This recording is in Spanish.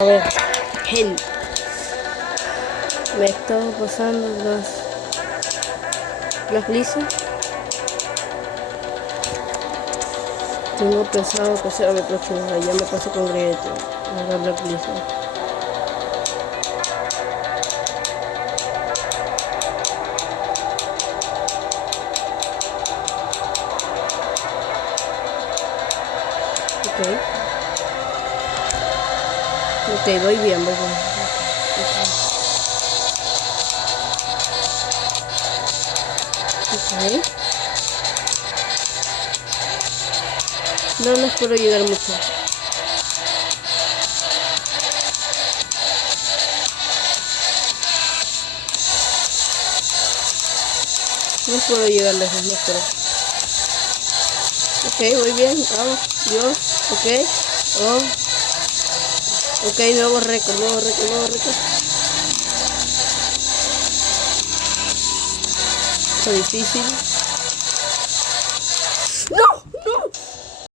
A ver, gen. Me he estado pasando las lisas. Tengo pensado que sea mi próximo. Ya me pasé con Grete. A las lisas. Ok. Ok, voy bien, voy bien. Ok. No, no espero llegar mucho. No puedo llegar lejos, no espero. Ok, voy bien, vamos, Dios, ok. Oh, ok, nuevo récord, nuevo récord, nuevo récord. Está difícil.